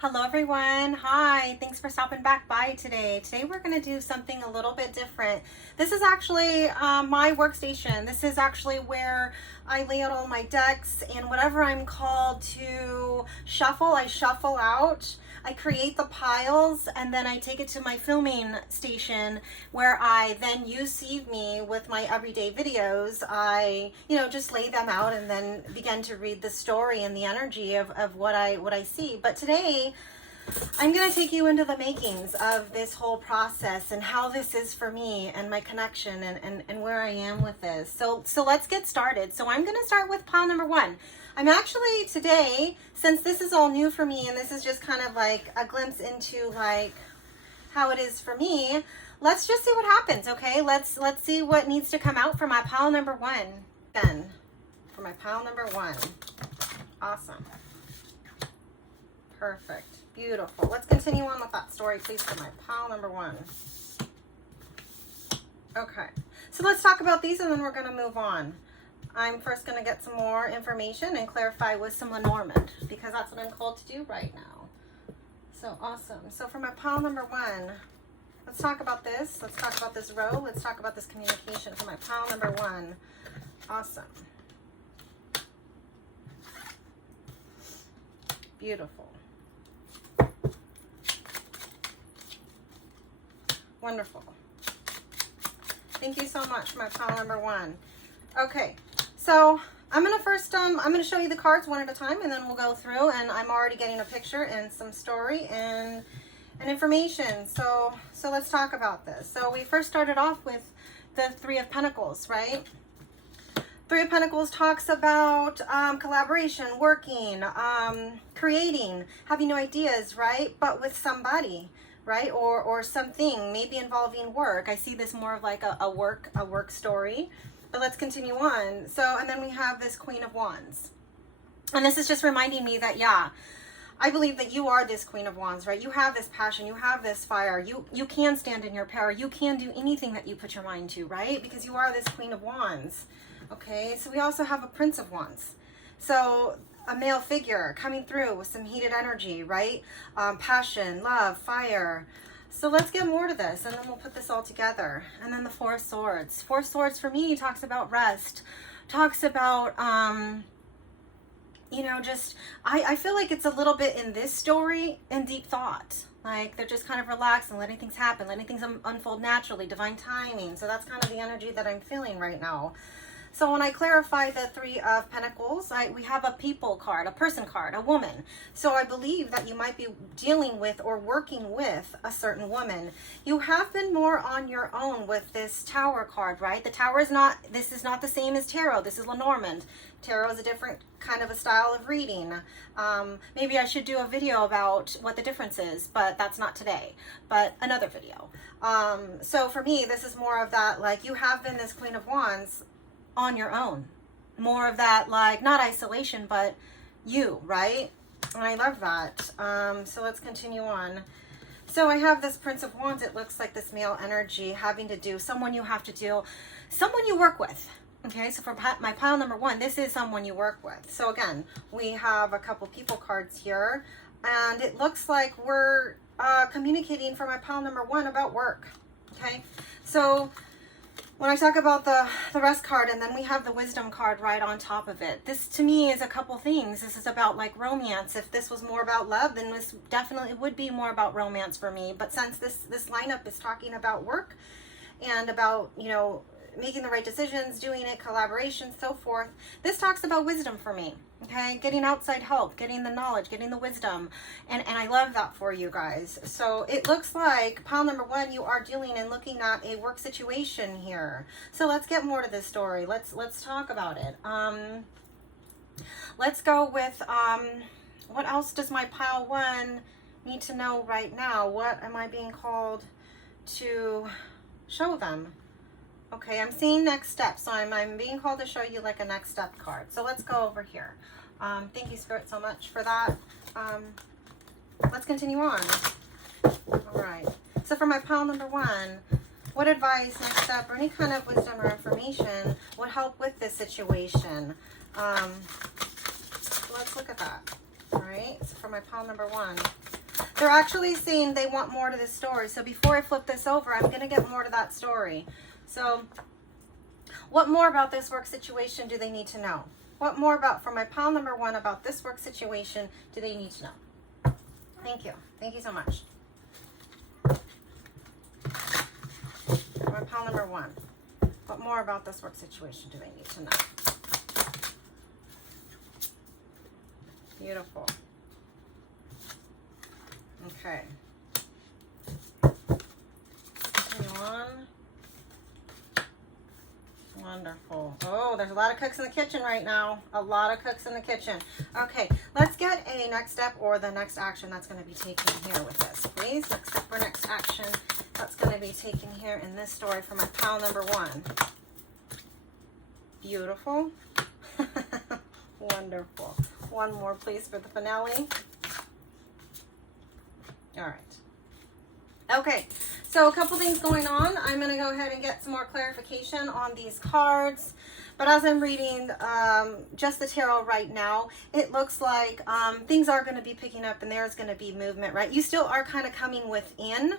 Hello everyone. Hi. Thanks for stopping back by today. Today we're going to do something a little bit different. This is actually my workstation. This is actually where I lay out all my decks, and whatever I'm called to shuffle, I shuffle out. I create the piles and then I take it to my filming station where I then see me with my everyday videos. I, just lay them out and then begin to read the story and the energy of what I see. But today I'm going to take you into the makings of this whole process and how this is for me and my connection and where I am with this. So let's get started. So I'm going to start with pile number 1. I'm actually today, since this is all new for me and this is just kind of like a glimpse into like how it is for me, let's just see what happens, okay? Let's see what needs to come out for my pile number 1. Then, for my pile number 1. Awesome. Perfect. Beautiful. Let's continue on with that story, please, for my pile number 1. Okay. So let's talk about these and then we're going to move on. I'm first going to get some more information and clarify with some Lenormand because that's what I'm called to do right now. So awesome. So for my pile number 1, let's talk about this. Let's talk about this row. Let's talk about this communication for my pile number 1. Awesome. Beautiful. Wonderful. Thank you so much for my pile number 1. Okay, so I'm gonna first I'm gonna show you the cards one at a time, and then we'll go through. And I'm already getting a picture and some story and information. So let's talk about this. So we first started off with the 3 of Pentacles, right? 3 of Pentacles talks about collaboration, working, creating, having new ideas, right? But with somebody, right? Or something, maybe involving work. I see this more of like a work story. But let's continue on. So, and then we have this Queen of Wands. And this is just reminding me that, yeah, I believe that you are this Queen of Wands, right? You have this passion, you have this fire, you can stand in your power, you can do anything that you put your mind to, right? Because you are this Queen of Wands. Okay, so we also have a Prince of Wands. So a male figure coming through with some heated energy, right? Passion, love, fire. So let's get more to this, and then we'll put this all together. And then the 4 of Swords. 4 of Swords for me talks about rest, talks about, just, I feel like it's a little bit in this story in deep thought. Like they're just kind of relaxed and letting things happen, letting things unfold naturally, divine timing. So that's kind of the energy that I'm feeling right now. So when I clarify the 3 of Pentacles, we have a people card, a person card, a woman. So I believe that you might be dealing with or working with a certain woman. You have been more on your own with this Tower card, right? The Tower is not, this is not the same as Tarot. This is Lenormand. Tarot is a different kind of a style of reading. Maybe I should do a video about what the difference is, but that's not today, but another video. So for me, this is more of that, like you have been this Queen of Wands on your own, more of that, like not isolation, but you, right? And I love that. So let's continue on. So I have this Prince of Wands. It looks like this male energy having to do, someone you have to deal, someone you work with. Okay, so for my pile number 1, this is someone you work with. So again, we have a couple people cards here, and it looks like we're communicating for my pile number 1 about work. Okay, so when I talk about the rest card, and then we have the wisdom card right on top of it. This to me is a couple things. This is about like romance. If this was more about love, then this definitely would be more about romance for me. But since this lineup is talking about work and about, making the right decisions, doing it, collaboration, so forth, this talks about wisdom for me. Okay, getting outside help, getting the knowledge, getting the wisdom, and I love that for you guys. So it looks like pile number 1, you are dealing and looking at a work situation here. So let's get more to this story. Let's talk about it. Let's go with what else does my pile 1 need to know right now? What am I being called to show them? Okay, I'm seeing next step. So I'm being called to show you like a next step card. So let's go over here. Thank you, Spirit, so much for that. Let's continue on. All right. So for my pile number 1, what advice, next step, or any kind of wisdom or information would help with this situation? Let's look at that. All right. right? So for my pile number 1. They're actually saying they want more to this story. So before I flip this over, I'm going to get more to that story. So what more about this work situation do they need to know? What more about, for my pile number 1, about this work situation do they need to know? Thank you. Thank you so much. For my pile number 1, what more about this work situation do they need to know? Beautiful. Okay. Continue on. Wonderful. Oh, there's a lot of cooks in the kitchen right now. A lot of cooks in the kitchen. Okay, let's get a next step or the next action that's going to be taken here with this, please. Next step or next action that's going to be taken here in this story for my pile number 1. Beautiful. Wonderful. One more, please, for the finale. All right. Okay, so a couple things going on. I'm going to go ahead and get some more clarification on these cards. But as I'm reading just the tarot right now, it looks like things are going to be picking up and there's going to be movement, right? You still are kind of coming within.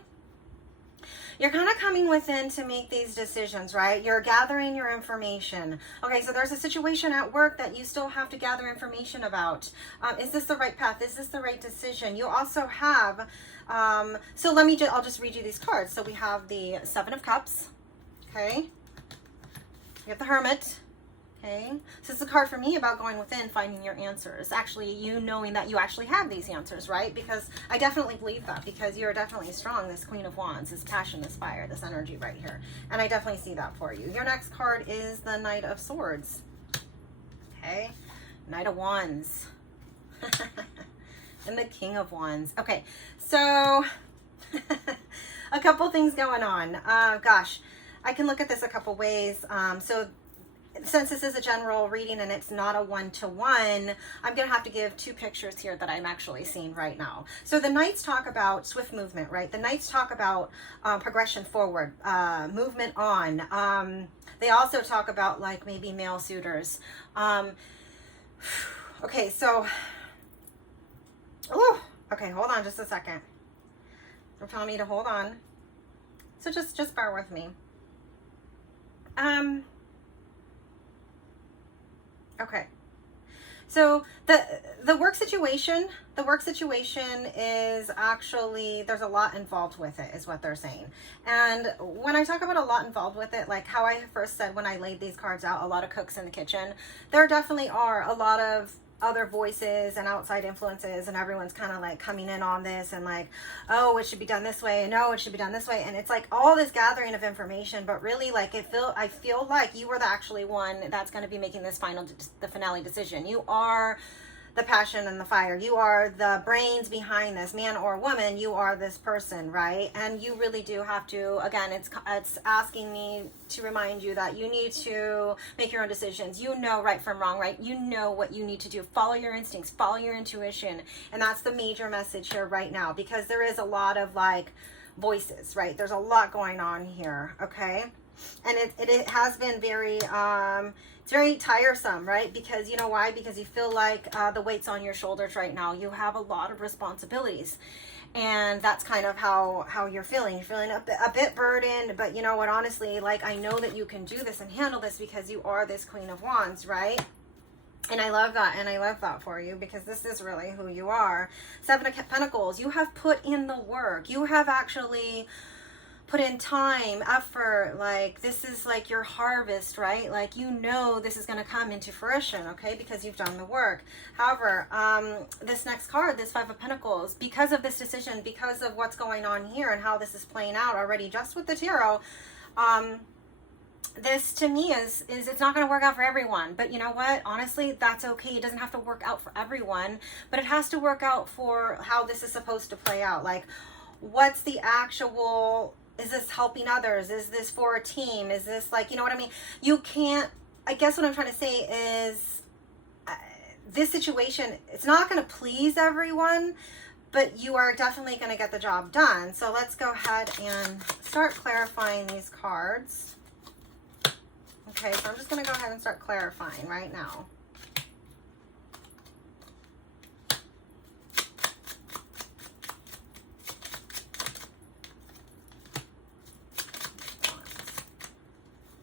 You're kind of coming within to make these decisions, right? You're gathering your information. Okay, so there's a situation at work that you still have to gather information about. Is this the right path? Is this the right decision? You also have, so I'll just read you these cards. So we have the 7 of Cups, okay? We have the Hermit, okay? So this is a card for me about going within, finding your answers. Actually, you knowing that you actually have these answers, right? Because I definitely believe that, because you're definitely strong, this Queen of Wands, this passion, this fire, this energy right here. And I definitely see that for you. Your next card is the Knight of Swords, okay? Knight of Wands. And the King of Wands. Okay, so a couple things going on. Gosh, I can look at this a couple ways. So since this is a general reading and it's not a one-to-one, I'm going to have to give 2 pictures here that I'm actually seeing right now. So the Knights talk about swift movement, right? The Knights talk about progression forward, movement on. They also talk about like maybe male suitors. Okay, so, okay, hold on just a second. They're telling me to hold on. So just bear with me. Okay. So the work situation is actually, there's a lot involved with it, is what they're saying. And when I talk about a lot involved with it, like how I first said when I laid these cards out, a lot of cooks in the kitchen, there definitely are a lot of other voices and outside influences, and everyone's kind of like coming in on this and like, oh, it should be done this way, and no, it should be done this way, and it's like all this gathering of information, but really like I feel like you were the actually one that's going to be making this the finale decision. You are the passion and the fire. You are the brains behind this, man or woman. You are this person, right? And you really do have to, again, it's asking me to remind you that you need to make your own decisions. You know right from wrong, right? You know what you need to do. Follow your instincts, follow your intuition. And that's the major message here right now, because there is a lot of like voices, right? There's a lot going on here, okay? And it has been very, it's very tiresome, right? Because you know why? Because you feel like the weight's on your shoulders right now. You have a lot of responsibilities. And that's kind of how you're feeling. You're feeling a bit burdened, but you know what? Honestly, like I know that you can do this and handle this because you are this Queen of Wands, right? And I love that, and I love that for you, because this is really who you are. 7 of Pentacles, you have put in the work. You have actually put in time, effort, like this is like your harvest, right? Like you know this is going to come into fruition, okay, because you've done the work. However, this next card, this 5 of Pentacles, because of this decision, because of what's going on here and how this is playing out already just with the tarot, this to me is it's not going to work out for everyone. But you know what? Honestly, that's okay. It doesn't have to work out for everyone, but it has to work out for how this is supposed to play out. Like, what's the actual, is this helping others? Is this for a team? Is this like, you know what I mean? You can't, I guess what I'm trying to say is this situation, it's not going to please everyone, but you are definitely going to get the job done. So let's go ahead and start clarifying these cards. Okay, so I'm just going to go ahead and start clarifying right now.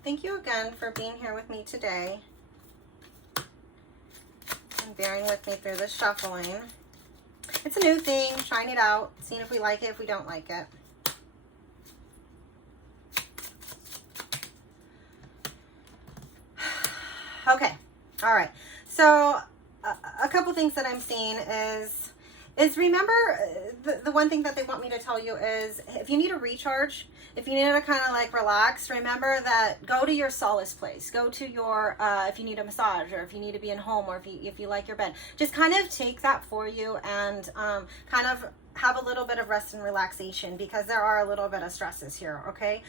thank you again for being here with me today and bearing with me through this shuffling. It's a new thing, trying it out, seeing if we like it, if we don't like it. Okay, all right. So a couple things that I'm seeing is remember the one thing that they want me to tell you is if you need a recharge, if you need to kind of like relax, remember that go to your solace place. Go to your, if you need a massage or if you need to be in home or if you like your bed, just kind of take that for you and kind of have a little bit of rest and relaxation because there are a little bit of stresses here, okay?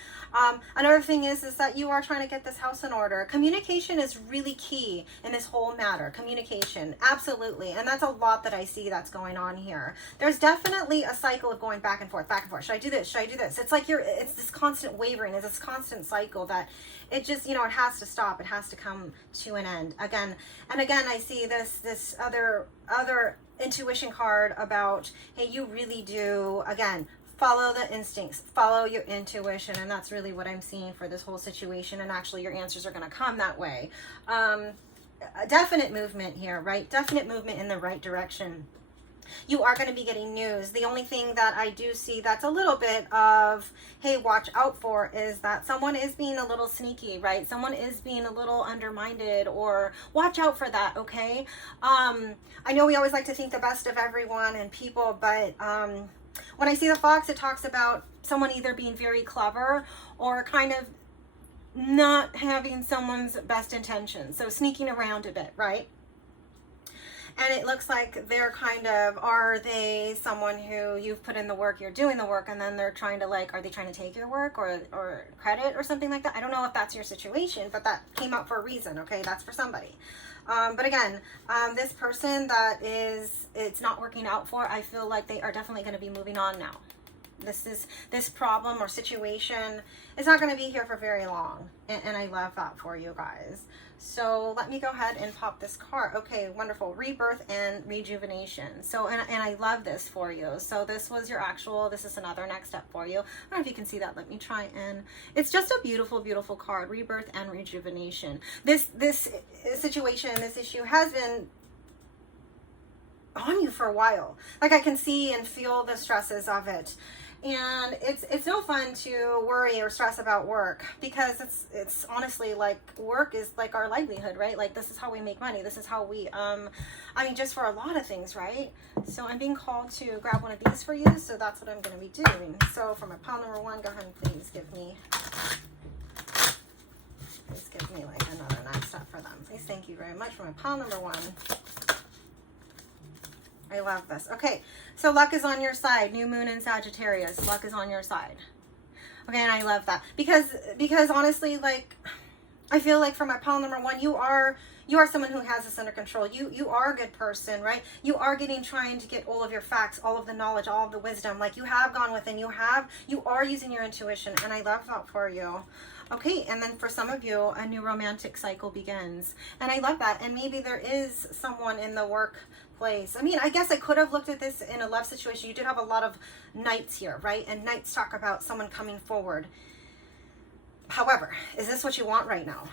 Another thing is that you are trying to get this house in order. Communication is really key in this whole matter. Communication, absolutely. And that's a lot that I see that's going on here. There's definitely a cycle of going back and forth, back and forth. Should I do this? Should I do this? It's like it's this constant wavering. It's this constant cycle that it just, you know, it has to stop. It has to come to an end. Again, and again, I see this other intuition card about, hey, you really do, again, follow the instincts, follow your intuition, and that's really what I'm seeing for this whole situation, and actually your answers are going to come that way. A definite movement here, right? Definite movement in the right direction. You are going to be getting news. The only thing that I do see that's a little bit of, hey, watch out for is that someone is being a little sneaky, right? Someone is being a little undermined, or watch out for that, okay? I know we always like to think the best of everyone and people, but when I see the fox, it talks about someone either being very clever or kind of not having someone's best intentions. So sneaking around a bit, right? And it looks like they're kind of, are they someone who you've put in the work, you're doing the work, and then they're trying to like, are they trying to take your work or credit or something like that? I don't know if that's your situation, but that came up for a reason, okay? That's for somebody. But again, this person that it's not working out for, I feel like they are definitely going to be moving on now. This problem or situation is not going to be here for very long. And I love that for you guys. So let me go ahead and pop this card. Okay, wonderful. Rebirth and rejuvenation. So, and I love this for you. So this was your actual, this is another next step for you. I don't know if you can see that. Let me try and, it's just a beautiful, beautiful card. Rebirth and rejuvenation. This situation, this issue has been on you for a while. Like I can see and feel the stresses of it. And it's no fun to worry or stress about work because it's honestly like work is like our livelihood, right? Like this is how we make money. This is how we, I mean, just for a lot of things, right? So I'm being called to grab one of these for you. So that's what I'm going to be doing. So for my pile number one, go ahead and please give me like another next step for them. Please, thank you very much for my pile number one. I love this. Okay, so luck is on your side. New moon in Sagittarius. Luck is on your side. Okay, and I love that. Because honestly, like, I feel like for my pile number one, you are someone who has this under control. You are a good person, right? You are trying to get all of your facts, all of the knowledge, all of the wisdom. Like you have gone within, you are using your intuition, and I love that for you. Okay, and then for some of you, a new romantic cycle begins. And I love that. And maybe there is someone in the workplace. I mean, I guess I could have looked at this in a love situation. You did have a lot of knights here, right? And knights talk about someone coming forward. However, is this what you want right now?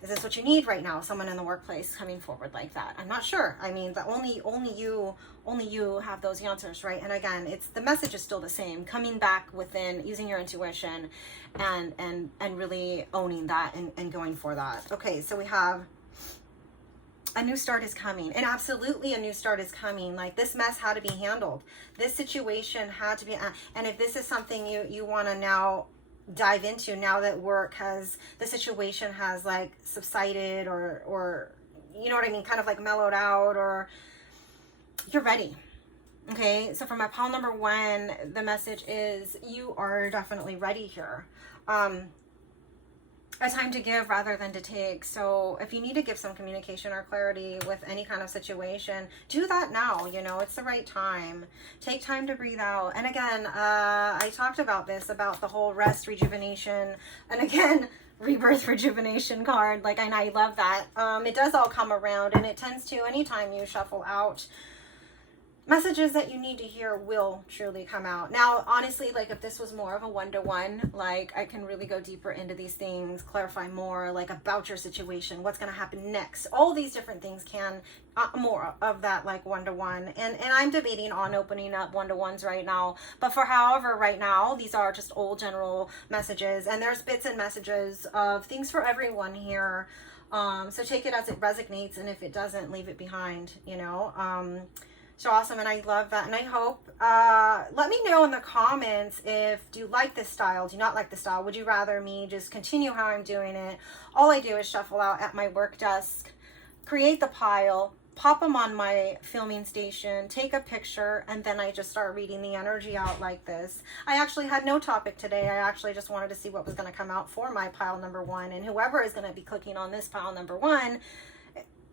Is this what you need right now? Someone in the workplace coming forward like that? I'm not sure. I mean, only you have those answers, right? And again, the message is still the same. Coming back within, using your intuition, and really owning that and going for that. Okay, so we have a new start is coming, and absolutely a new start is coming. Like this mess had to be handled. This situation had to be, and if this is something you want to now dive into, now that the situation has like subsided or you know what I mean, kind of like mellowed out, or you're ready. Okay, so for my pile number one, the message is you are definitely ready here. A time to give rather than to take. So if you need to give some communication or clarity with any kind of situation, do that now. You know, it's the right time. Take time to breathe out. And again, I talked about this, about the whole rest, rejuvenation, and again, rebirth, rejuvenation card. Like, and I love that. It does all come around, and it tends to, anytime you shuffle out messages that you need to hear will truly come out. Now, honestly, like if this was more of a one-to-one, like I can really go deeper into these things, clarify more like about your situation, what's going to happen next. All these different things can more of that like one-to-one. And I'm debating on opening up one-to-ones right now. But for however, right now, these are just old general messages, and there's bits and messages of things for everyone here. So take it as it resonates, and if it doesn't, leave it behind, you know. So awesome, and I love that, and I hope, let me know in the comments if, do you like this style, do you not like the style, would you rather me just continue how I'm doing it? All I do is shuffle out at my work desk, create the pile, pop them on my filming station, take a picture, and then I just start reading the energy out like this. I actually had no topic today. I actually just wanted to see what was going to come out for my pile number 1, and whoever is going to be clicking on this pile number 1,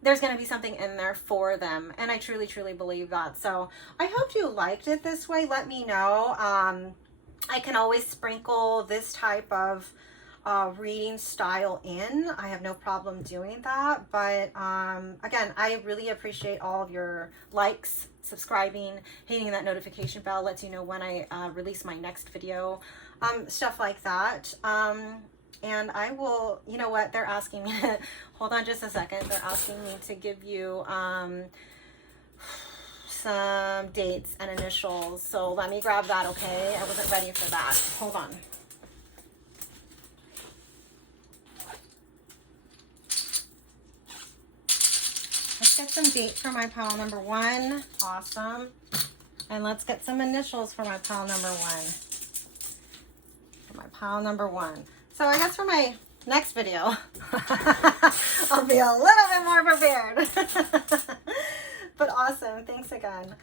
there's going to be something in there for them. And I truly, truly believe that. So I hope you liked it this way. Let me know. I can always sprinkle this type of reading style in. I have no problem doing that. But again, I really appreciate all of your likes, subscribing, hitting that notification bell, lets you know when I release my next video, stuff like that. And I will, you know what, they're asking me, hold on just a second, they're asking me to give you some dates and initials. So let me grab that, okay? I wasn't ready for that. Hold on. Let's get some dates for my pile number 1. Awesome. And let's get some initials for my pile number 1. For my pile number 1. So I guess for my next video, I'll be a little bit more prepared. But awesome. Thanks again.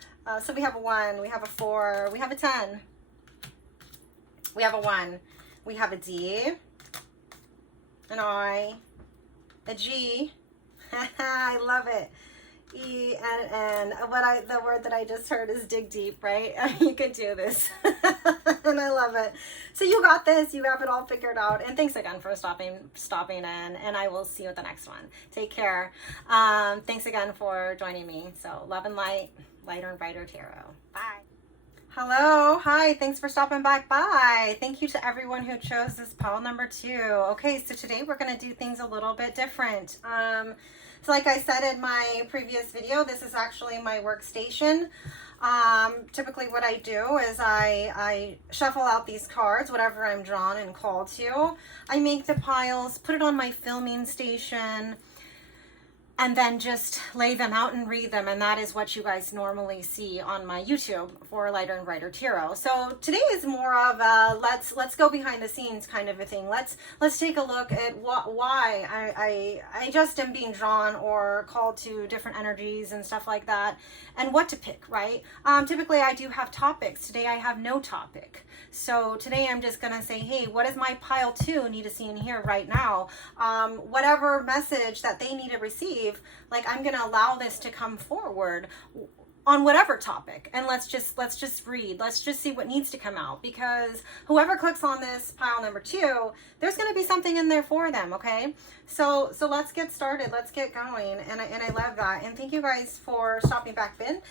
So we have a 1, we have a 4, we have a 10. We have a 1. We have a D, an I, a G. I love it. E and N. The word that I just heard is dig deep, right? You can do this. And I love it. So you got this. You have it all figured out. And thanks again for stopping in. And I will see you at the next one. Take care. Thanks again for joining me. So love and light, lighter and brighter tarot. Bye. Hello. Hi. Thanks for stopping back by. Thank you to everyone who chose this pile number 2. Okay, so today we're going to do things a little bit different. So like I said in my previous video, this is actually my workstation. Typically what I do is I shuffle out these cards, whatever I'm drawn and called to. I make the piles, put it on my filming station, and then just lay them out and read them. And that is what you guys normally see on my YouTube for Lighter and Brighter Tarot. So today is more of a let's go behind the scenes kind of a thing. Let's take a look at why I just am being drawn or called to different energies and stuff like that, and what to pick, right? Typically I do have topics. Today I have no topic. So today I'm just going to say, hey, what does my pile 2 need to see in here right now? Whatever message that they need to receive, like I'm going to allow this to come forward on whatever topic, and let's just read. Let's just see what needs to come out, because whoever clicks on this pile number 2, there's going to be something in there for them. Okay, so let's get started. Let's get going. And I love that. And thank you guys for stopping back in.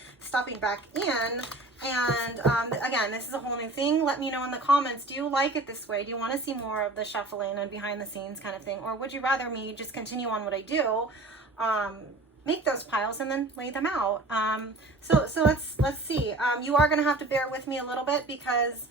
And again, this is a whole new thing. Let me know in the comments, do you like it this way? Do you want to see more of the shuffling and behind the scenes kind of thing? Or would you rather me just continue on what I do, make those piles and then lay them out? So let's see. You are going to have to bear with me a little bit, because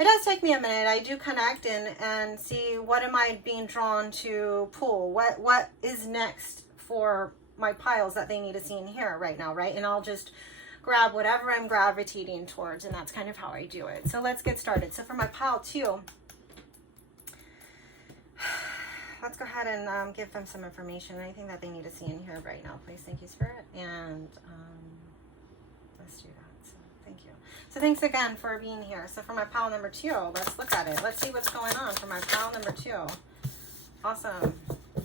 it does take me a minute. I do connect and see what am I being drawn to pull. What is next for my piles that they need to see in here right now, right? And I'll just grab whatever I'm gravitating towards, and that's kind of how I do it. So let's get started. So for my pile 2, let's go ahead and give them some information, anything that they need to see in here right now, please. Thank you, Spirit. And let's do that. So thank you. So thanks again for being here. So for my pile number 2, let's look at it. Let's see what's going on for my pile number 2. Awesome.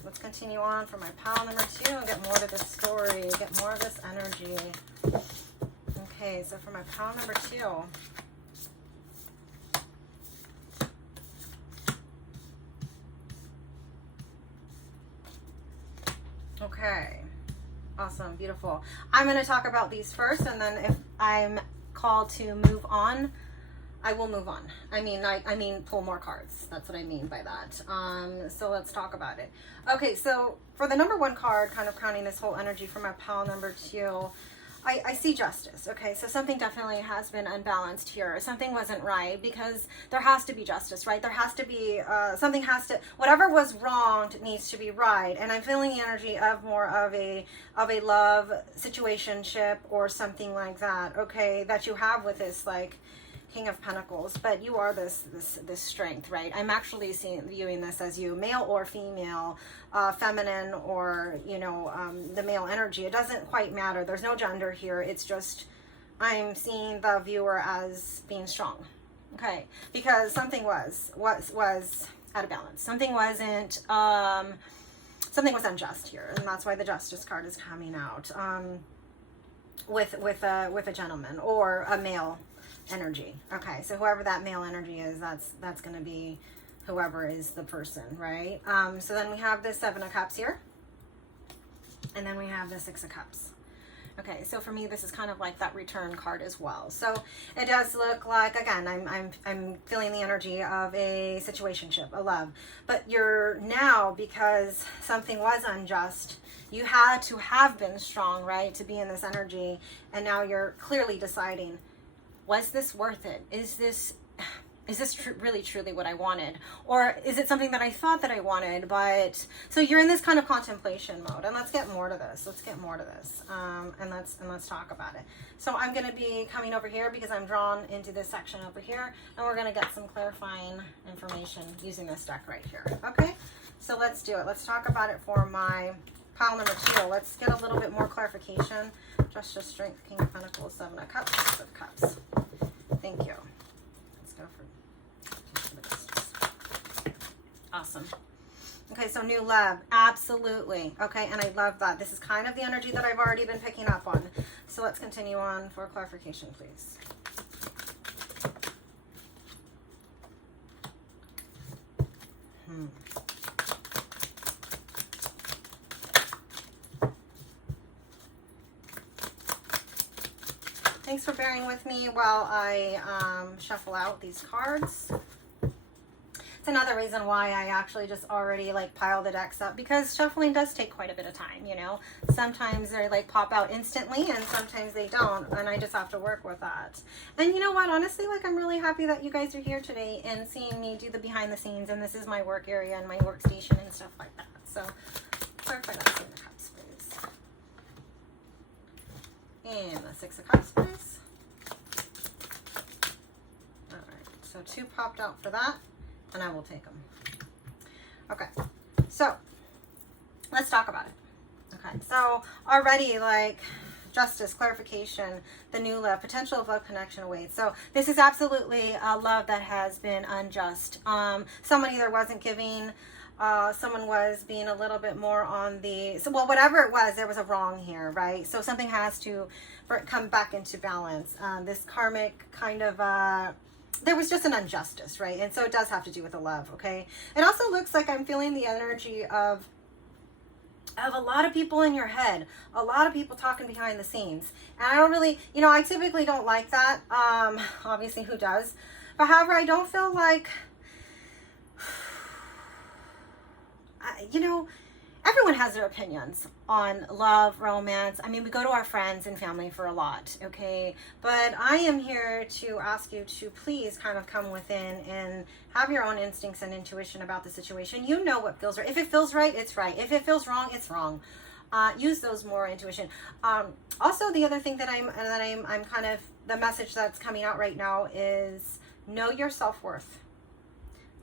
Let's continue on for my pile number 2 and get more to this story, get more of this energy. Okay, so for my pile number 2, okay, Awesome. Beautiful. I'm going to talk about these first, and then if I'm called to move on, I will move on. I mean pull more cards. That's what I mean by that. So let's talk about it. Okay, so for the number 1 card, kind of crowning this whole energy for my pile number 2, I see justice. Okay, so something definitely has been unbalanced here. Something wasn't right, because there has to be justice, right? There has to be, something has to, whatever was wronged needs to be right. And I'm feeling the energy of more of a love situationship or something like that, okay, that you have with this, like, King of Pentacles. But you are this strength, right? I'm actually viewing this as you, male or female, feminine or, you know, the male energy. It doesn't quite matter. There's no gender here. It's just, I'm seeing the viewer as being strong. Okay, because something was out of balance. Something wasn't, something was unjust here, and that's why the Justice card is coming out. With a gentleman or a male energy. Okay, so whoever that male energy is, that's going to be whoever is the person, right? So then we have this 7 of Cups here, and then we have the 6 of Cups. Okay, so for me, this is kind of like that return card as well. So it does look like, again, I'm feeling the energy of a situationship, a love. But you're now, because something was unjust, you had to have been strong, right, to be in this energy. And now you're clearly deciding, was this worth it? Is this really truly what I wanted? Or is it something that I thought that I wanted? But so you're in this kind of contemplation mode, and let's get more to this. And let's talk about it. So I'm going to be coming over here because I'm drawn into this section over here, and we're going to get some clarifying information using this deck right here. Okay, so let's do it. Let's talk about it for my pile number 2. Let's get a little bit more clarification. Justice, Strength, King of Pentacles, 7 of Cups, 6 of Cups. Thank you. Let's go for the Justice. Awesome. Okay, so new love. Absolutely. Okay, and I love that. This is kind of the energy that I've already been picking up on. So let's continue on for clarification, please. Thanks for bearing with me while I shuffle out these cards. It's another reason why I actually just already like pile the decks up, because shuffling does take quite a bit of time, you know. Sometimes they like pop out instantly and sometimes they don't, and I just have to work with that. And you know what, honestly, like, I'm really happy that you guys are here today and seeing me do the behind the scenes, and this is my work area and my workstation and stuff like that. So clarify that in the Cups, please. And the 6 of Cups, please. All right, so 2 popped out for that, and I will take them. Okay, so let's talk about it. Okay, so already, like, justice, clarification, the new love, potential of love connection awaits. So this is absolutely a love that has been unjust. Someone either wasn't giving, someone was being a little bit more on the, so, well, whatever it was, there was a wrong here, right? So something has to come back into balance. This karmic kind of, there was just an injustice, right? And so it does have to do with the love, okay? It also looks like I'm feeling the energy of a lot of people in your head, a lot of people talking behind the scenes. And I don't really, you know, I typically don't like that. Obviously, who does? But however, I don't feel like, you know, everyone has their opinions on love, romance. I mean, we go to our friends and family for a lot, okay? But I am here to ask you to please kind of come within and have your own instincts and intuition about the situation. You know what feels right. If it feels right, it's right. If it feels wrong, it's wrong. Use those more intuition. Also, the other thing that I'm kind of, the message that's coming out right now is know your self-worth.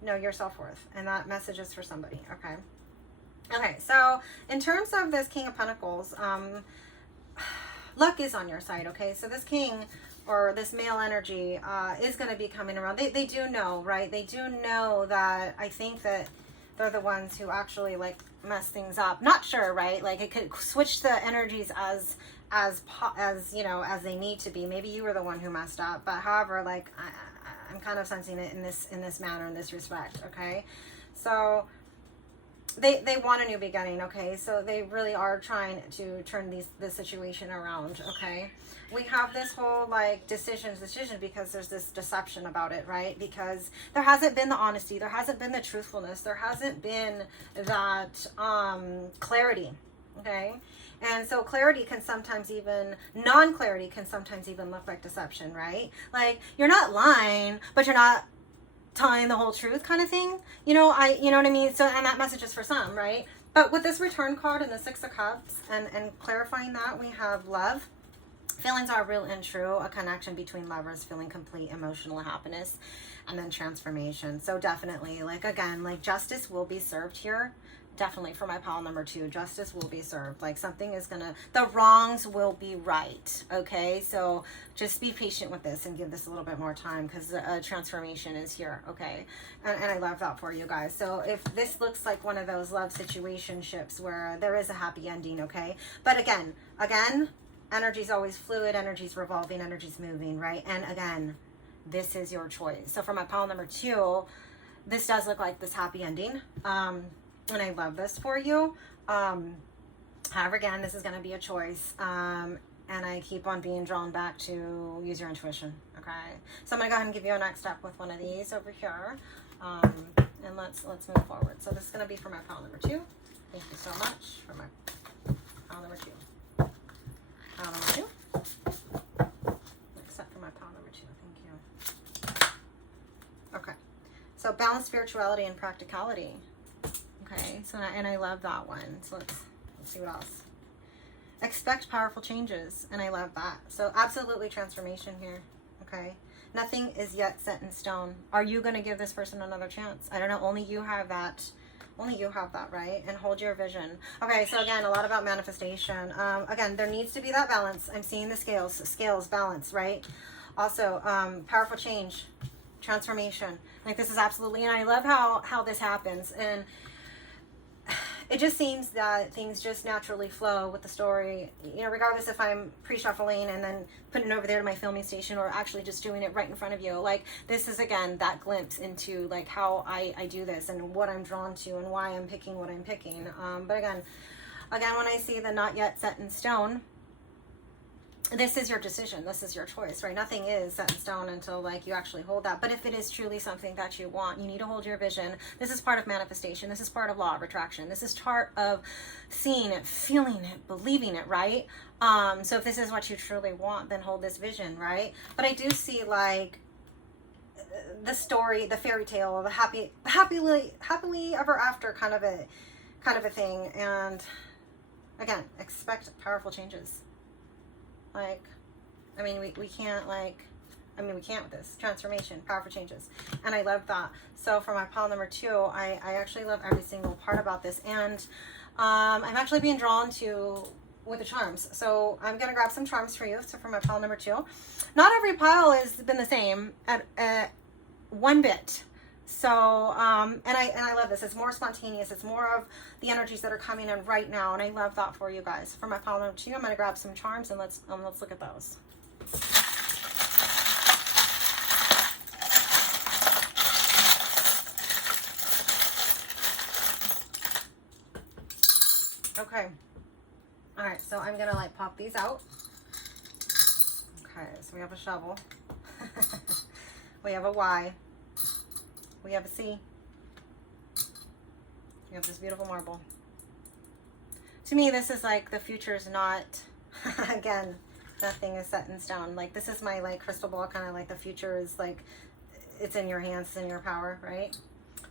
Know your self-worth. And that message is for somebody, okay? Okay, so in terms of this King of Pentacles, luck is on your side, okay? So this king or this male energy is going to be coming around. They do know, right? They do know that I think that they're the ones who actually, like, mess things up. Not sure, right? Like, it could switch the energies as you know, as they need to be. Maybe you were the one who messed up, but however, like, I'm kind of sensing it in this manner, in this respect, okay? So they want a new beginning, okay? So they really are trying to turn this situation around, okay? We have this whole like decision because there's this deception about it, right? Because there hasn't been the honesty, there hasn't been the truthfulness, there hasn't been that clarity, okay? And so clarity can sometimes even, non-clarity can sometimes even look like deception, right? Like you're not lying, but you're not telling the whole truth kind of thing. You know what I mean? So, and that message is for some, right? But with this return card and the Six of Cups and clarifying that, we have love. Feelings are real and true, a connection between lovers, feeling complete emotional happiness, and then transformation. So definitely, like again, like justice will be served here. Definitely for my pile number 2, justice will be served. Like something is gonna, the wrongs will be right, okay? So just be patient with this and give this a little bit more time because a transformation is here, okay? And I love that for you guys. So if this looks like one of those love situationships where there is a happy ending, okay? But again, energy's always fluid, energy's revolving, energy's moving, right? And again, this is your choice. So for my pile number 2, this does look like this happy ending. And I love this for you. However, again, this is going to be a choice. And I keep on being drawn back to use your intuition. Okay. So I'm going to go ahead and give you a next step with one of these over here. And let's move forward. So this is going to be for my pile number 2. Thank you so much for my pile number 2. Pile number 2. Next step for my pile number 2. Thank you. Okay. So balance spirituality and practicality. Okay, so and I love that one. So let's see what else. Expect powerful changes, and I love that. So absolutely transformation here. Okay, nothing is yet set in stone. Are you going to give this person another chance? I don't know. Only you have that. Only you have that, right? And hold your vision. Okay, so again, a lot about manifestation. Again, there needs to be that balance. I'm seeing the scales balance, right? Also, powerful change, transformation. Like this is absolutely, and I love how this happens. And it just seems that things just naturally flow with the story, you know, regardless if I'm pre-shuffling and then putting it over there to my filming station or actually just doing it right in front of you. Like this is, again, that glimpse into like how I do this and what I'm drawn to and why I'm picking what I'm picking. But again, when I see the not yet set in stone, this is your decision. This is your choice, right? Nothing is set in stone until like you actually hold that. But if it is truly something that you want, you need to hold your vision. This is part of manifestation. This is part of law of attraction. This is part of seeing it, feeling it, believing it, right? So if this is what you truly want, then hold this vision, right? But I do see like the story, the fairy tale, the happily ever after kind of a thing. And again, expect powerful changes. Like, I mean, we can't we can't with this. Transformation, powerful changes. And I love that. So for my pile number 2, I actually love every single part about this. And I'm actually being drawn to with the charms. So I'm going to grab some charms for you. So for my pile number 2, not every pile has been the same at one bit. So, and I love this. It's more spontaneous. It's more of the energies that are coming in right now. And I love that for you guys. For my pile number 2, I'm going to grab some charms and let's look at those. Okay. All right. So I'm going to like pop these out. Okay. So we have a shovel. We have a Y. We have a C. We have this beautiful marble. To me, this is like the future is not, again, nothing is set in stone. Like this is my like crystal ball, kind of like the future is like, it's in your hands, it's in your power, right?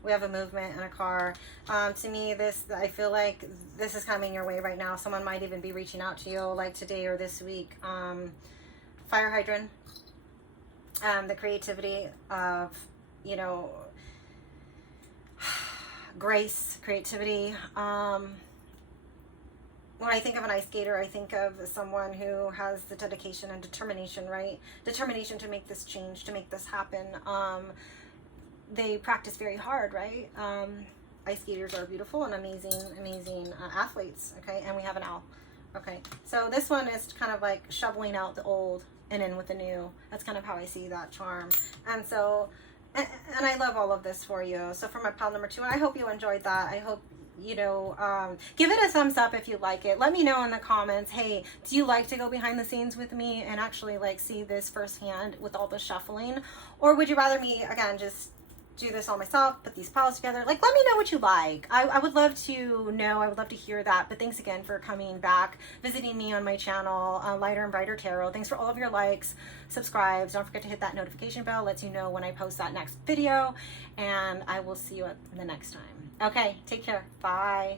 We have a movement and a car. To me, I feel like this is coming your way right now. Someone might even be reaching out to you like today or this week. Fire hydrant. The creativity of, you know, grace, creativity. When I think of an ice skater, I think of someone who has the dedication and determination, right? Determination to make this change, to make this happen. They practice very hard, right? Ice skaters are beautiful and amazing athletes, okay? And we have an owl, okay? So this one is kind of like shoveling out the old and in with the new. That's kind of how I see that charm. And so, and I love all of this for you. So for my pile number 2, and I hope you enjoyed that. I hope you know, give it a thumbs up if you like it. Let me know in the comments, hey, do you like to go behind the scenes with me and actually like see this firsthand with all the shuffling? Or would you rather me, again, just do this all myself, put these piles together? Like, let me know what you like. I would love to know. I would love to hear that. But thanks again for coming back, visiting me on my channel, Lighter and Brighter Tarot. Thanks for all of your likes, subscribes. Don't forget to hit that notification bell. Lets you know when I post that next video. And I will see you at the next time. Okay, take care. Bye.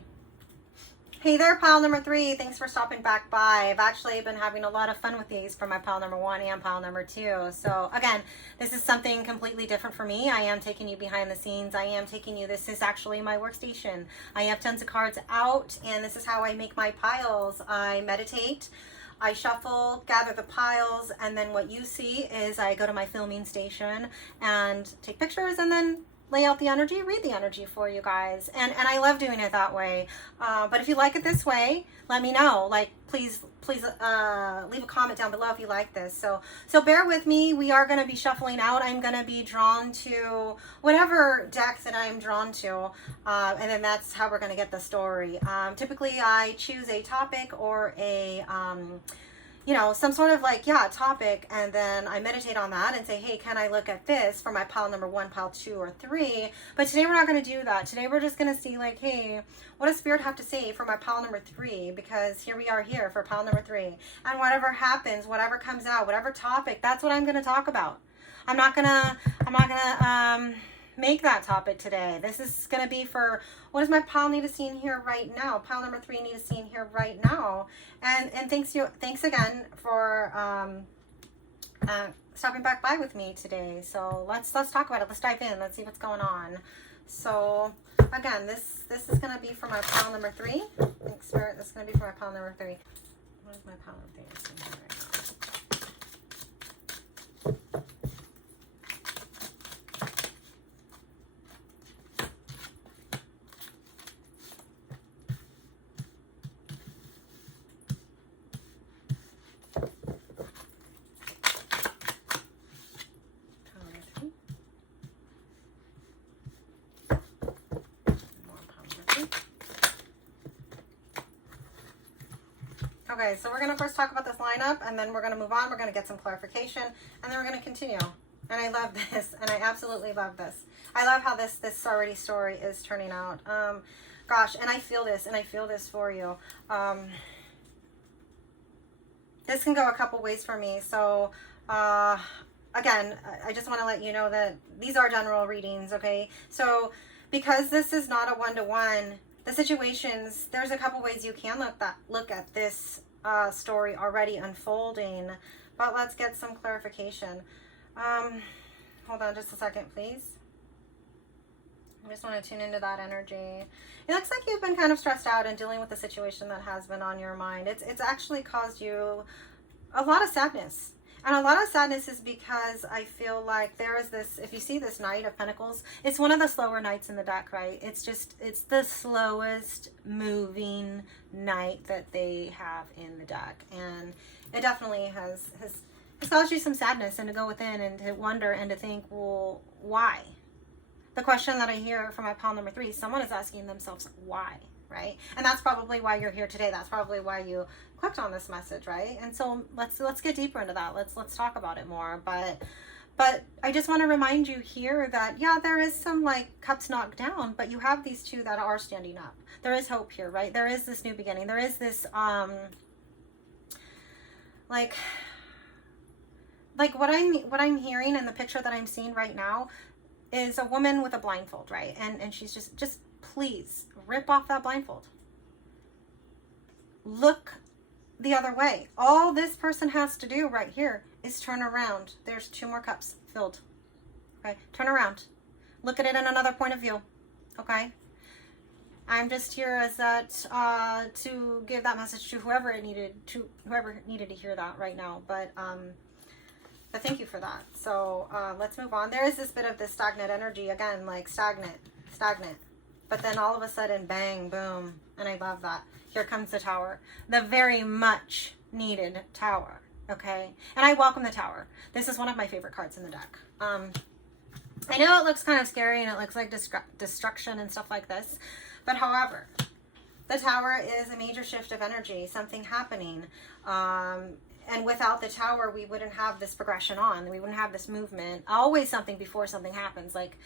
Hey there, pile number 3. Thanks for stopping back by. I've actually been having a lot of fun with these for my pile number 1 and pile number 2. So again, this is something completely different for me. I am taking you behind the scenes. I am taking you, this is actually my workstation. I have tons of cards out, and this is how I make my piles. I meditate, I shuffle, gather the piles, and then what you see is I go to my filming station and take pictures and then lay out the energy, read the energy for you guys. And I love doing it that way. But if you like it this way, let me know. Like, please leave a comment down below if you like this. So bear with me. We are going to be shuffling out. I'm going to be drawn to whatever deck that I'm drawn to. And then that's how we're going to get the story. Typically, I choose a topic or a you know, some sort of like, yeah, topic, and then I meditate on that and say, hey, can I look at this for my pile number 1, pile 2, or 3? But today we're not going to do that. Today we're just going to see like, hey, what does Spirit have to say for my pile number 3? Because here we are here for pile number 3. And whatever happens, whatever comes out, whatever topic, that's what I'm going to talk about. I'm not gonna make that topic today. This is gonna be for, what does my pile need to see in here right now? Pile number 3 need to see in here right now. And thanks again for stopping back by with me today. So let's talk about it. Let's dive in. Let's see what's going on. So again, this is gonna be for my pile number 3. Thanks, Spirit. This is gonna be for my pile number 3. What is my pile number 3 in here right now? Okay, so we're going to first talk about this lineup, and then we're going to move on. We're going to get some clarification, and then we're going to continue. And I love this, and I absolutely love this. I love how this already story is turning out. Gosh, and I feel this, and I feel this for you. This can go a couple ways for me. So, again, I just want to let you know that these are general readings, okay? So, because this is not a one-to-one, the situations, there's a couple ways you can look at this story already unfolding, but let's get some clarification. Hold on just a second, please. I just want to tune into that energy. It looks like you've been kind of stressed out and dealing with the situation that has been on your mind. It's actually caused you a lot of sadness. And a lot of sadness is because I feel like there is this, if you see this Knight of Pentacles, it's one of the slower knights in the deck, right? It's the slowest moving knight that they have in the deck. And it definitely has caused you some sadness, and to go within and to wonder and to think, well, why? The question that I hear from my pile number 3, someone is asking themselves why, right? And that's probably why you're here today. That's probably why you clicked on this message, right? And so let's get deeper into that. Let's talk about it more. But I just want to remind you here that, yeah, there is some like cups knocked down, but you have these 2 that are standing up. There is hope here, right? There is this new beginning. There is this like what I'm hearing, and the picture that I'm seeing right now is a woman with a blindfold, right? And she's just please rip off that blindfold. Look the other way. All this person has to do right here is turn around. There's 2 more cups filled. Okay, turn around. Look at it in another point of view. Okay, I'm just here as that to give that message to whoever needed to hear that right now. But thank you for that. So let's move on. There is this bit of this stagnant energy again, like stagnant. But then all of a sudden, bang, boom, and I love that. Here comes the Tower, the very much needed Tower. Okay, and I welcome the Tower. This is one of my favorite cards in the deck. I know it looks kind of scary and it looks like destruction and stuff like this, But however, the Tower is a major shift of energy, something happening. And without the Tower, we wouldn't have this progression on. We wouldn't have this movement. Always something before something happens, like,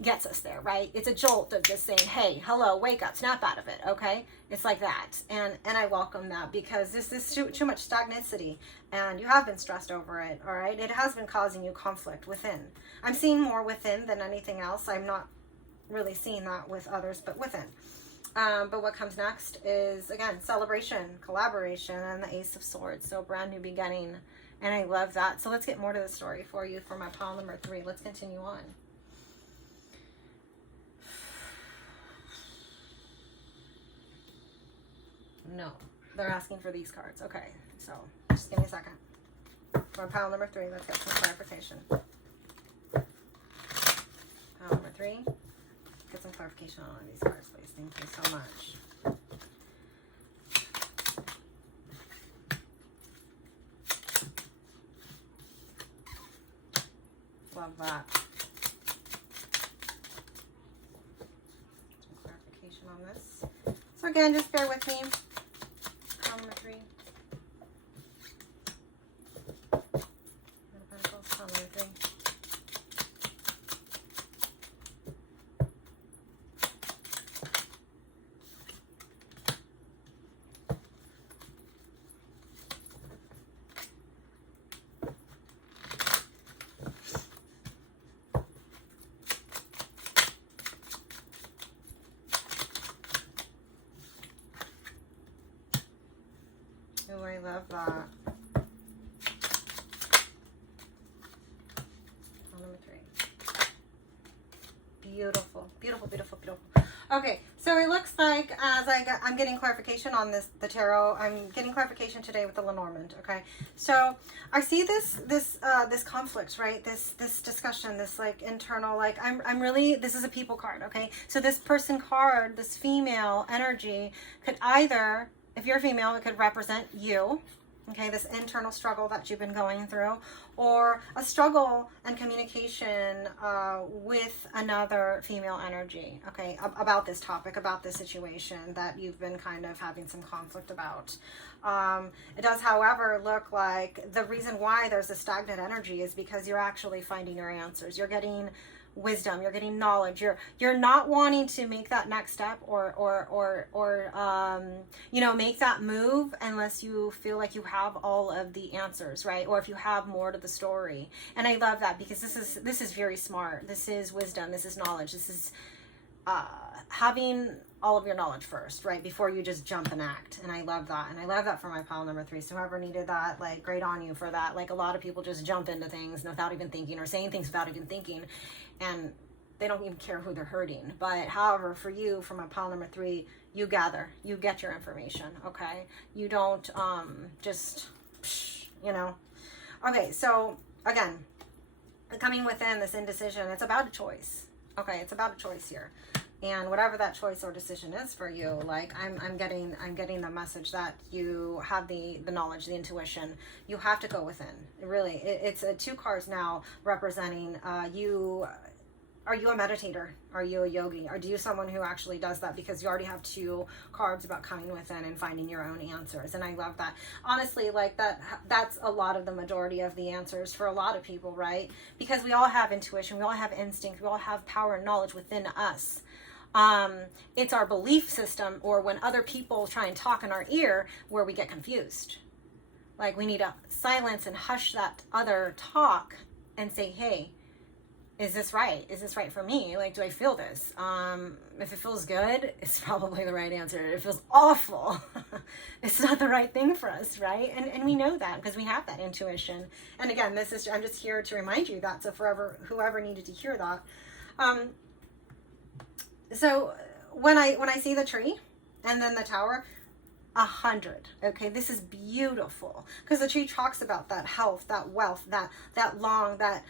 gets us there, right? It's a jolt of just saying, hey, hello, wake up, snap out of it, okay? It's like that. And I welcome that, because this is too much stagnicity, and you have been stressed over it, all right? It has been causing you conflict within. I'm seeing more within than anything else. I'm not really seeing that with others, but within. But what comes next is, again, celebration, collaboration, and the Ace of Swords. So brand new beginning. And I love that. So let's get more to the story for you for my pile number 3. Let's continue on. No, they're asking for these cards. Okay, so just give me a second. For pile number 3, let's get some clarification. Pile number 3. Get some clarification on these cards, please. Thank you so much. Love that. Some clarification on this. So again, just bear with me. Pile number 3. Pile number 3. Oh, I love that. Number 3. Beautiful, beautiful, beautiful, beautiful. Okay, so it looks like as I'm getting clarification on the tarot. I'm getting clarification today with the Lenormand. Okay, so I see this conflict, right? This discussion, this like internal, like I'm really, this is a people card. Okay, so this person card, this female energy could either, if you're a female, it could represent you, okay, this internal struggle that you've been going through, or a struggle and communication with another female energy, okay, about this topic, about this situation that you've been kind of having some conflict about. It does, however, look like the reason why there's a stagnant energy is because you're actually finding your answers. You're getting wisdom, you're getting knowledge, you're not wanting to make that next step or you know, make that move unless you feel like you have all of the answers, right? Or if you have more to the story. And I love that, because this is very smart. This is wisdom, this is knowledge, this is having all of your knowledge first, right, before you just jump and act. And I love that. And I love that for my pile number 3. So whoever needed that, like, great on you for that. Like, a lot of people just jump into things without even thinking, or saying things without even thinking, and they don't even care who they're hurting. But however, for you, for my pile number 3, you gather, you get your information, okay? You don't just, you know. Okay, so again, coming within this indecision, it's about a choice. Okay, it's about a choice here. And whatever that choice or decision is for you, like I'm getting the message that you have the knowledge, the intuition. You have to go within. Really, it's 2 cards now representing you. Are you a meditator? Are you a yogi? Or do you someone who actually does that? Because you already have 2 cards about coming within and finding your own answers. And I love that. Honestly, like that's a lot of the majority of the answers for a lot of people, right? Because we all have intuition, we all have instinct, we all have power and knowledge within us. It's our belief system, or when other people try and talk in our ear, where we get confused. Like, we need to silence and hush that other talk and say, hey, is this right? Is this right for me? Like, do I feel this? If it feels good, it's probably the right answer. If it feels awful, it's not the right thing for us, right? And we know that because we have that intuition. And again, I'm just here to remind you that, so whoever needed to hear that. So when I see the tree and then the tower, 100. Okay, this is beautiful, because the tree talks about that health, that wealth, that long, that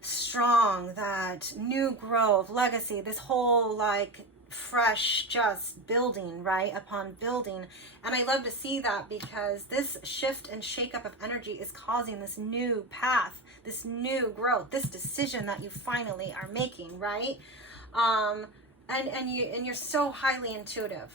strong, that new growth, legacy, this whole like fresh just building, right, upon building. And I love to see that, because this shift and shakeup of energy is causing this new path, this new growth, this decision that you finally are making, right? and you're so highly intuitive,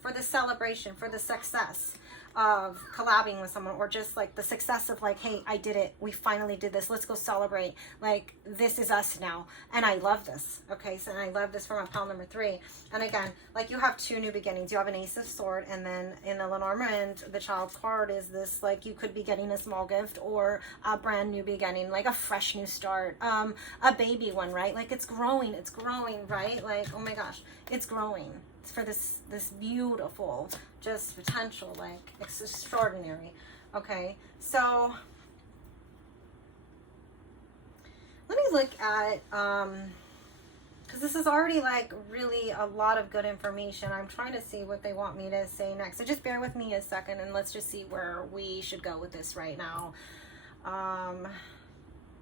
for the celebration, for the success of collabing with someone, or just like the success of like, hey, I did it, we finally did this, let's go celebrate, like this is us now. And I love this. Okay, so I love this for my pile number 3. And again, like you have 2 new beginnings. You have an Ace of Sword, and then in the Lenormand, the Child card is this, like you could be getting a small gift or a brand new beginning, like a fresh new start, a baby one, right? Like it's growing, right? Like, oh my gosh, it's growing. It's for this beautiful just potential, like it's extraordinary. Okay, so let me look at because this is already like really a lot of good information. I'm trying to see what they want me to say next, so just bear with me a second and let's just see where we should go with this right now.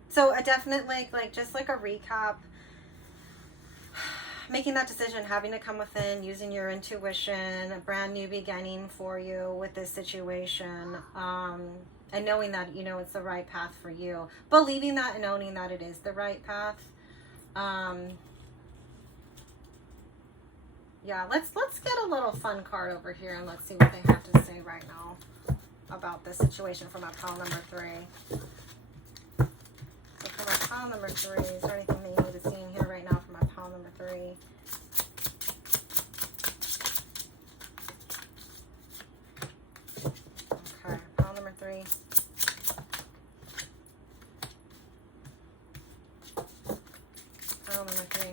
So a definite like just like a recap, making that decision, having to come within, using your intuition, a brand new beginning for you with this situation, and knowing that, you know, it's the right path for you, believing that and owning that it is the right path. Yeah, let's get a little fun card over here and let's see what they have to say right now about this situation for my pile number 3. So for my pile number 3, is there anything that you need to see in here right now for my pile number 3? Okay, pile number 3. Pile number 3.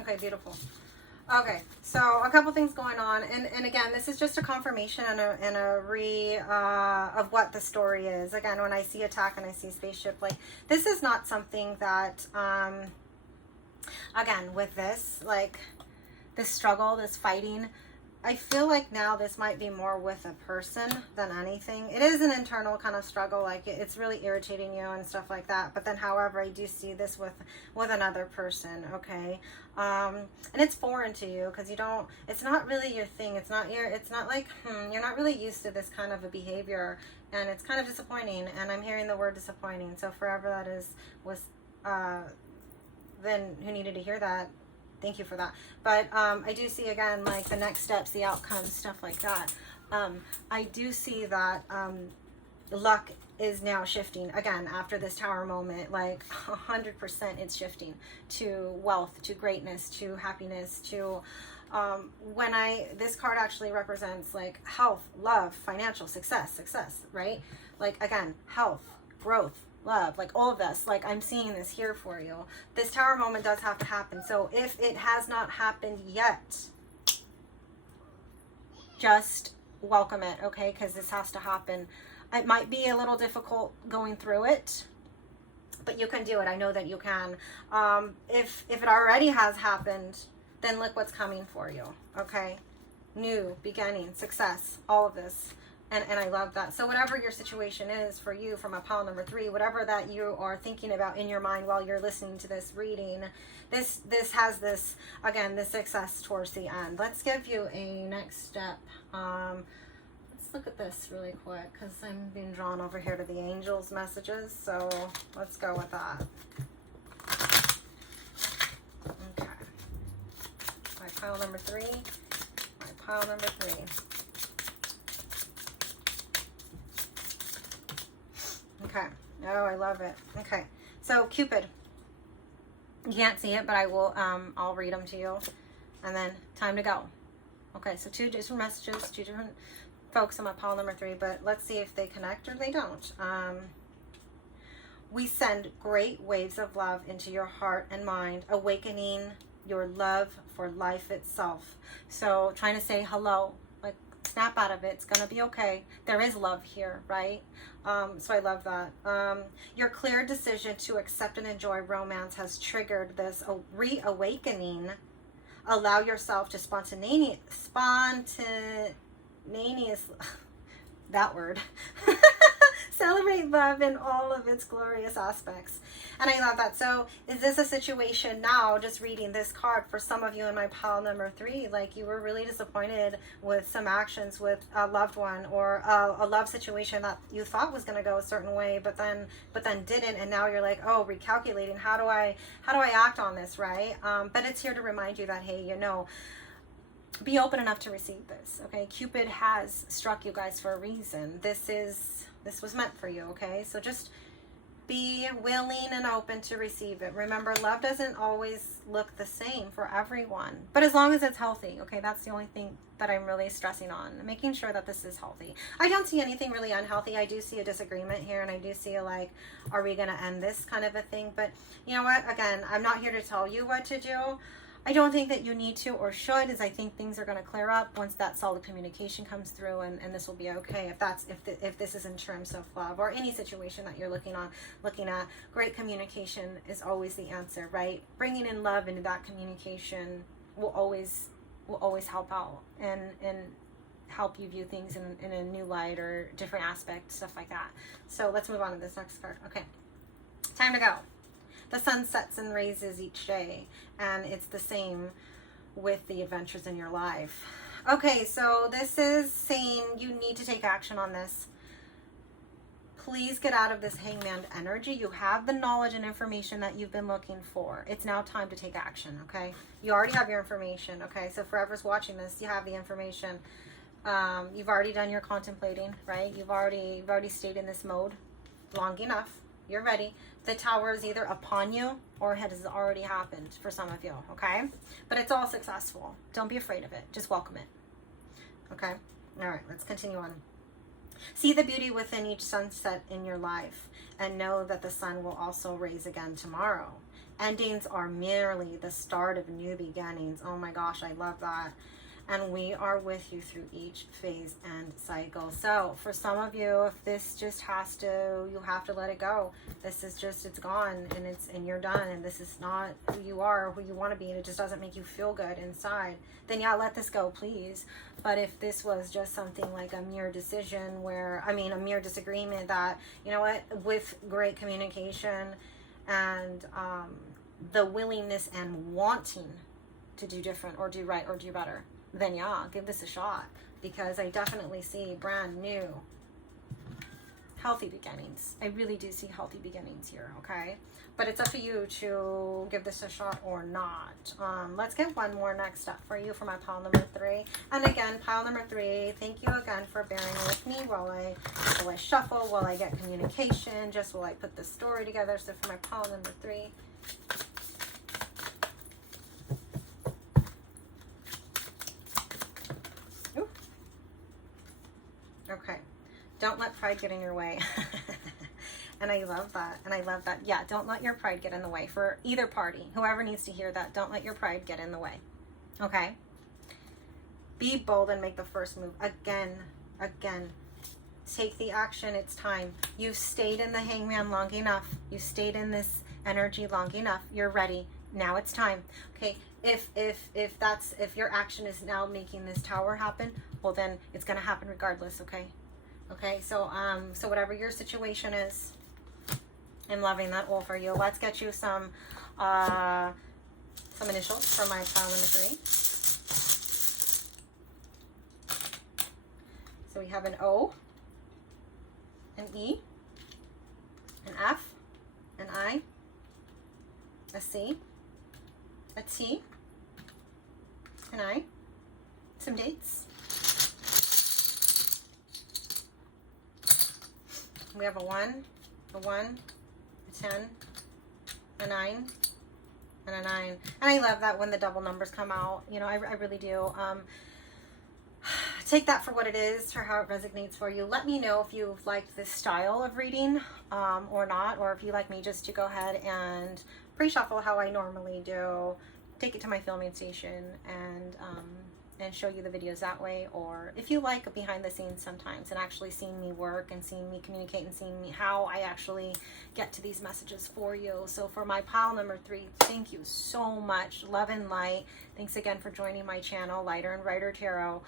Okay, beautiful. Okay, so a couple things going on, and again, this is just a confirmation and a of what the story is. Again, when I see attack and I see spaceship, like this is not something that again, with this, like this struggle, this fighting, I feel like now this might be more with a person than anything. It is an internal kind of struggle, like it's really irritating you and stuff like that. But then, however, I do see this with another person, okay? And it's foreign to you because you don't, it's not really your thing. It's not like, you're not really used to this kind of a behavior, and it's kind of disappointing. And I'm hearing the word disappointing. So forever that was then who needed to hear that, thank you for that. But I do see, again, like the next steps, the outcomes, stuff like that. I do see that luck is now shifting again after this Tower moment, like 100% it's shifting to wealth, to greatness, to happiness, to this card actually represents like health, love, financial success, right? Like again, health, growth, love, like all of this, like I'm seeing this here for you. This Tower moment does have to happen. So if it has not happened yet, just welcome it, okay? Because this has to happen. It might be a little difficult going through it, but you can do it. I know that you can. If it already has happened, then look what's coming for you, okay? New beginning, success, all of this. And I love that. So whatever your situation is for you from a pile number 3, whatever that you are thinking about in your mind while you're listening to this reading, this has this, again, this success towards the end. Let's give you a next step. Let's look at this really quick because I'm being drawn over here to the angels' messages. So let's go with that. Okay. My pile number 3. My pile number 3. Okay. Oh, I love it. Okay. So Cupid. You can't see it, but I will, I'll read them to you. And then time to go. Okay. So 2 different messages, 2 different folks on my pile number 3, but let's see if they connect or they don't. We send great waves of love into your heart and mind, awakening your love for life itself. So trying to say hello, like snap out of it. It's going to be okay. There is love here, right? So I love that. Your clear decision to accept and enjoy romance has triggered this reawakening. Allow yourself to spontaneous that word, Celebrate love in all of its glorious aspects. And I love that. So is this a situation now, just reading this card, for some of you in my pile number 3, like you were really disappointed with some actions with a loved one, or a love situation that you thought was going to go a certain way, but then didn't, and now you're like, oh, recalculating, how do I act on this, right? But it's here to remind you that, hey, you know, be open enough to receive this, okay? Cupid has struck you guys for a reason. This was meant for you, okay? So just be willing and open to receive it. Remember, love doesn't always look the same for everyone, but as long as it's healthy, okay? That's the only thing that I'm really stressing on, making sure that this is healthy. I don't see anything really unhealthy. I do see a disagreement here, and I do see a, like, are we going to end this kind of a thing? But you know what? Again, I'm not here to tell you what to do. I don't think that you need to or should, as I think things are going to clear up once that solid communication comes through, and this will be okay. If this is in terms of love or any situation that you're looking at, great communication is always the answer, right? Bringing in love into that communication will always help out and help you view things in a new light or different aspect, stuff like that. So let's move on to this next card. Okay, time to go. The sun sets and raises each day, and it's the same with the adventures in your life. Okay, so this is saying you need to take action on this. Please get out of this hangman energy. You have the knowledge and information that you've been looking for. It's now time to take action, okay? You already have your information, okay? So for whoever's watching this, you have the information. You've already done your contemplating, right? You've already stayed in this mode long enough. You're ready. The tower is either upon you or it has already happened for some of you, okay? But it's all successful. Don't be afraid of it. Just welcome it, okay? All right, let's continue on. See the beauty within each sunset in your life, and know that the sun will also rise again tomorrow. Endings are merely the start of new beginnings. Oh my gosh, I love that. And we are with you through each phase and cycle. So for some of you, if this just you have to let it go. This is just, it's gone, and you're done, and this is not who you are or who you want to be, and it just doesn't make you feel good inside, then yeah, let this go, please. But if this was just something like a mere decision a mere disagreement that, you know what, with great communication and the willingness and wanting to do different or do right or do better, then yeah, give this a shot, because I definitely see brand new healthy beginnings. I really do see healthy beginnings here, okay? But it's up to you to give this a shot or not. Let's get one more next up for you for my pile number 3. And again, pile number 3, thank you again for bearing with me while I shuffle, while I get communication, just while I put the story together. So for my pile number 3, okay, don't let pride get in your way. And I love that. And I love that. Yeah, don't let your pride get in the way for either party. Whoever needs to hear that, don't let your pride get in the way. Okay? Be bold and make the first move. Again. Take the action. It's time. You've stayed in the hangman long enough. You've stayed in this energy long enough. You're ready. Now it's time. Okay? If your action is now making this tower happen, well then it's gonna happen regardless, okay? Okay, so whatever your situation is, I'm loving that all for you. Let's get you some initials for my pile number 3. So we have an O, an E, an F, an I, a C, a T, an I, some dates. We have a 1, a 10, a 9, and a 9. And I love that when the double numbers come out. You know, I really do. Take that for what it is, for how it resonates for you. Let me know if you've liked this style of reading or not, or if you like me just to go ahead and pre-shuffle how I normally do. Take it to my filming station and show you the videos that way. Or if you like behind the scenes sometimes and actually seeing me work and seeing me communicate and seeing me how I actually get to these messages for you. So for my pile number 3, thank you so much. Love and light. Thanks again for joining my channel, Lighter and Writer Tarot.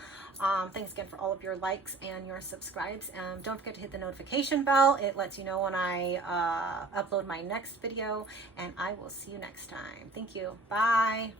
Thanks again for all of your likes and your subscribes. Don't forget to hit the notification bell. It lets you know when I upload my next video, and I will see you next time. Thank you. Bye.